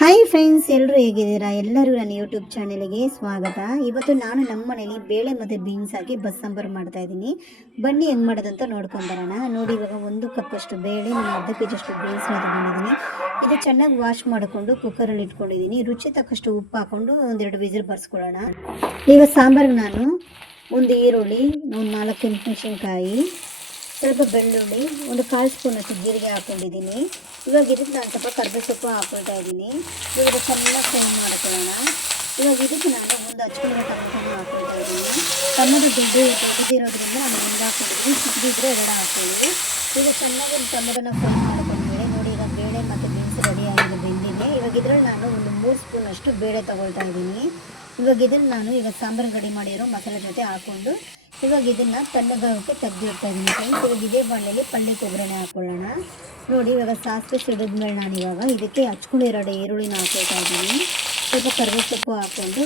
Hi friends, ಎಲ್ಲರೂ ಹೇಗಿದ್ದೀರಾ? ಎಲ್ಲರಿಗೂ ನನ್ನ ಯೂಟ್ಯೂಬ್ ಚಾನೆಲ್ಗೆ ಸ್ವಾಗತ. ಇವತ್ತು ನಾನು ನಮ್ಮ ಮನೇಲಿ ಬೇಳೆ ಮತ್ತು ಬೀನ್ಸ್ ಹಾಕಿ ಬಸ್ಸಾಂಬಾರು ಮಾಡ್ತಾ ಇದ್ದೀನಿ. ಬನ್ನಿ ಹೆಂಗೆ ಮಾಡೋದಂತ ನೋಡ್ಕೊಂಡು ಬರೋಣ. ನೋಡಿ, ಇವಾಗ 1 ಕಪ್ಪಷ್ಟು ಬೇಳೆ, ನಾನು ಅರ್ಧ ಕೆ ಜಿಯಷ್ಟು ಬೀನ್ಸ್ನ ತೊಗೊಂಡಿದ್ದೀನಿ. ಇದು ಚೆನ್ನಾಗಿ ವಾಶ್ ಮಾಡಿಕೊಂಡು ಕುಕ್ಕರಲ್ಲಿ ಇಟ್ಕೊಂಡಿದ್ದೀನಿ. ರುಚಿ ತಕ್ಕಷ್ಟು ಉಪ್ಪು ಹಾಕ್ಕೊಂಡು ಒಂದೆರಡು ವಿಸಿಲ್ ಬರ್ಸ್ಕೊಳ್ಳೋಣ. ಈಗ ಸಾಂಬಾರಿಗೆ ನಾನು ಒಂದು ಈರುಳ್ಳಿ, ಒಂದು 4 ಮೆಣಸಿನ್ಕಾಯಿ, ಸ್ವಲ್ಪ ಬೆಳ್ಳುಳ್ಳಿ, ಒಂದು 1/4 ಸ್ಪೂನಷ್ಟು ಜೀರಿಗೆ ಹಾಕ್ಕೊಂಡಿದ್ದೀನಿ. ಇವಾಗ ಇದಕ್ಕೆ ನಾನು ಸ್ವಲ್ಪ ಕರ್ಬೇವು ಸೊಪ್ಪು ಹಾಕ್ಕೊಳ್ತಾ ಇದ್ದೀನಿ. ಇವಾಗ ಚೆನ್ನಾಗಿ ಫ್ರೈ ಮಾಡ್ಕೊಳ್ಳೋಣ. ಇವಾಗ ಇದಕ್ಕೆ ನಾನು ಒಂದು ಹಚ್ಕೊಂಡಿರೋ ಟೊಮೆಟೊನ ಹಾಕ್ಕೊಳ್ತಾ ಇದ್ದೀನಿ. ಟೊಮೆಟೊ ದೊಡ್ಡದಿರೋದ್ರಿಂದ ನಾನು ಒಂದು ಹಾಕ್ಕೊಂಡಿದ್ದೀನಿ, ಚಿಕ್ಕದಿದ್ರೆ 2 ಹಾಕ್ಕೊಳ್ಳಿ. ಈಗ ಚೆನ್ನಾಗಿ ಟೊಮೆಟೊನ ಫ್ರೈ ಮಾಡ್ಕೊಂಡ್ಮೇಲೆ ನೋಡಿ, ಈಗ ಬೇಳೆ ಮತ್ತು ಬೀನ್ಸ್ ರೆಡಿಯಾಗಿದೆ, ಬೆಂದಿದೆ. ಇವಾಗ ಇದರಲ್ಲಿ ನಾನು ಒಂದು 3 ಸ್ಪೂನಷ್ಟು ಬೇಳೆ ತೊಗೊಳ್ತಾ ಇದ್ದೀನಿ. ಇವಾಗ ಇದನ್ನು ನಾನು ಈಗ ಸಾಂಬಾರು ರೆಡಿ ಮಾಡಿರೋ ಮಸಾಲೆ ಜೊತೆ ಹಾಕ್ಕೊಂಡು ಇವಾಗ ಇದನ್ನು ತಣ್ಣಗಾಗೋಕ್ಕೆ ತೆಗೆದಿಡ್ತಾ ಇದ್ದೀನಿ ಫ್ರೆಂಡ್ಸ್. ಇವಾಗ ಇದೇ ಬಾಣಲೆಯಲ್ಲಿ ಪಲ್ಯಕ್ಕೆ ಒಗ್ಗರಣೆ ಹಾಕ್ಕೊಳ್ಳೋಣ. ನೋಡಿ, ಇವಾಗ ಸಾಸಿವೆ ಸಿಡಿದ್ಮೇಲೆ ನಾನು ಇವಾಗ ಇದಕ್ಕೆ ಹಚ್ಕೊಂಡಿರೋ ಈರುಳ್ಳಿನ ಹಾಕ್ಕೊಳ್ತಾ ಇದ್ದೀನಿ. ಸ್ವಲ್ಪ ಕರಿಬೇವು ಸೊಪ್ಪು ಹಾಕ್ಕೊಂಡು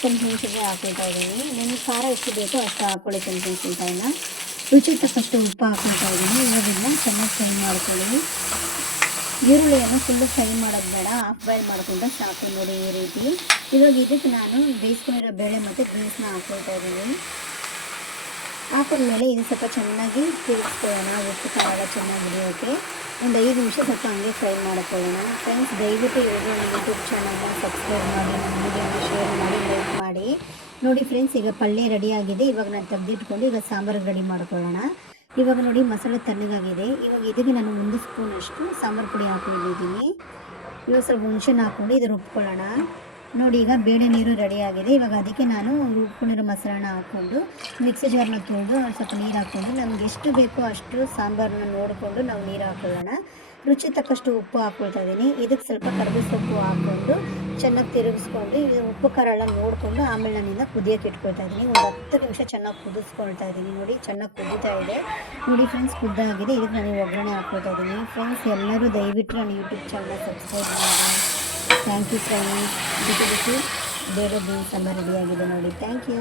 ಸ್ವಲ್ಪ ಮೆಣಸಿನ್ಕಾಯಿ ಹಾಕ್ಕೊಳ್ತಾ ಇದ್ದೀನಿ. ನಿಮಗೆ ಖಾರ ಎಷ್ಟು ಬೇಕೋ ಅಷ್ಟು ಹಾಕ್ಕೊಳ್ಳಿ. ಸ್ವಲ್ಪ ಮೆಣಸಿನ್ಕಾಯಿನ ರುಚಿ ತಕ್ಕಷ್ಟು ಉಪ್ಪು ಹಾಕ್ಕೊಳ್ತಾ ಇದ್ದೀನಿ. ಇವಾಗ ಇದನ್ನ ಚೆನ್ನಾಗಿ ಫ್ರೈ ಮಾಡ್ಕೊಳ್ಳಿ. ಈರುಳ್ಳಿಯನ್ನು ಫುಲ್ಲು ಫ್ರೈ ಮಾಡೋದು ಬೇಡ, ಹಾಫ್ ಬಾಯ್ಲ್ ಮಾಡಿಕೊಂಡ್ರೆ ಸಾಕು. ನೋಡಿ, ಈ ರೀತಿ. ಇವಾಗ ಇದಕ್ಕೆ ನಾನು ಬೇಯಿಸ್ಕೊಂಡಿರೋ ಬೇಳೆ ಮತ್ತು ಬೀನ್ಸ್ನ ಹಾಕ್ಕೊಳ್ತಾ ಇದ್ದೀನಿ. ಹಾಕಿದ್ಮೇಲೆ ಇದು ಸ್ವಲ್ಪ ಚೆನ್ನಾಗಿ ತಿರುಗಿಸ್ಕೊಳ್ಳೋಣ. ಉಪ್ಪು ಖಾರ ಚೆನ್ನಾಗಿ ಹಿಡಿಯೋಕ್ಕೆ ಒಂದು 5 ನಿಮಿಷ ಸ್ವಲ್ಪ ಹಂಗೆ ಫ್ರೈ ಮಾಡ್ಕೊಳ್ಳೋಣ. ಫ್ರೆಂಡ್ಸ್, ದಯವಿಟ್ಟು ಇವಾಗ ನನ್ನ ಯೂಟ್ಯೂಬ್ ಚಾನಲ್ನ ಸಬ್ಸ್ಕ್ರೈಬ್ ಮಾಡಿ, ನನ್ನ ವೀಡಿಯೋನ ಶೇರ್ ಮಾಡಿ, ಲೈಕ್ ಮಾಡಿ. ನೋಡಿ ಫ್ರೆಂಡ್ಸ್, ಈಗ ಪಲ್ಯ ರೆಡಿಯಾಗಿದೆ. ಇವಾಗ ನಾನು ತೆಗೆದಿಟ್ಕೊಂಡು ಈಗ ಸಾಂಬಾರಿಗೆ ರೆಡಿ ಮಾಡ್ಕೊಳ್ಳೋಣ. ಇವಾಗ ನೋಡಿ, ಮಸಾಲೆ ತಣ್ಣಗಾಗಿದೆ. ಇವಾಗ ಇದಕ್ಕೆ ನಾನು 1 ಸ್ಪೂನಷ್ಟು ಸಾಂಬಾರು ಪುಡಿ ಹಾಕೊಂಡಿದ್ದೀನಿ. ಇವಾಗ ಸ್ವಲ್ಪ ಹುಣಸೆನ ಹಾಕ್ಕೊಂಡು ಇದು ರುಬ್ಕೊಳ್ಳೋಣ. ನೋಡಿ, ಈಗ ಬೇಳೆ ನೀರು ರೆಡಿಯಾಗಿದೆ. ಇವಾಗ ಅದಕ್ಕೆ ನಾನು ರುಬ್ಕೊಂಡಿರೋ ಮಸಾಲನ ಹಾಕ್ಕೊಂಡು ಮಿಕ್ಸಿ ಜಾರ್ನ ತೊಳೆದು ಸ್ವಲ್ಪ ನೀರು ಹಾಕ್ಕೊಂಡು ನಮ್ಗೆ ಎಷ್ಟು ಬೇಕೋ ಅಷ್ಟು ಸಾಂಬಾರನ್ನ ನೋಡಿಕೊಂಡು ನಾವು ನೀರು ಹಾಕ್ಕೊಳ್ಳೋಣ. ರುಚಿ ತಕ್ಕಷ್ಟು ಉಪ್ಪು ಹಾಕ್ಕೊಳ್ತಾ ಇದ್ದೀನಿ. ಇದಕ್ಕೆ ಸ್ವಲ್ಪ ಕರಿಬೇವು ಸೊಪ್ಪು ಹಾಕ್ಕೊಂಡು ಚೆನ್ನಾಗಿ ತಿರುಗಿಸ್ಕೊಂಡು ಇದು ಉಪ್ಪು ಖಾರ ಎಲ್ಲ ನೋಡಿಕೊಂಡು ಆಮೇಲೆ ನಾನಿಂದ ಕುದಿಯೋಕೆ ಇಟ್ಕೊಳ್ತಾ ಇದ್ದೀನಿ. ಒಂದು 10 ನಿಮಿಷ ಚೆನ್ನಾಗಿ ಕುದಿಸ್ಕೊಳ್ತಾ ಇದ್ದೀನಿ. ನೋಡಿ, ಚೆನ್ನಾಗಿ ಕುದೀತಾ ಇದೆ. ನೋಡಿ ಫ್ರೆಂಡ್ಸ್, ಕುದ್ದಾಗಿದೆ. ಇದಕ್ಕೆ ನಾನು ಒಗ್ಗರಣೆ ಹಾಕ್ಕೊಳ್ತಾ ಇದ್ದೀನಿ. ಫ್ರೆಂಡ್ಸ್, ಎಲ್ಲರೂ ದಯವಿಟ್ಟು ನನ್ನ ಯೂಟ್ಯೂಬ್ ಚಾನಲ್ನ ಸಬ್ಸ್ಕ್ರೈಬ್ ಮಾಡಿ. Thank you friends. ಬಿಸಿ ಬಿಸಿ ಬೇಳೆ ಬೀನ್ಸ್ ಸಾಂಬಾರು ರೆಡಿಯಾಗಿದೆ ನೋಡಿ. Thank you.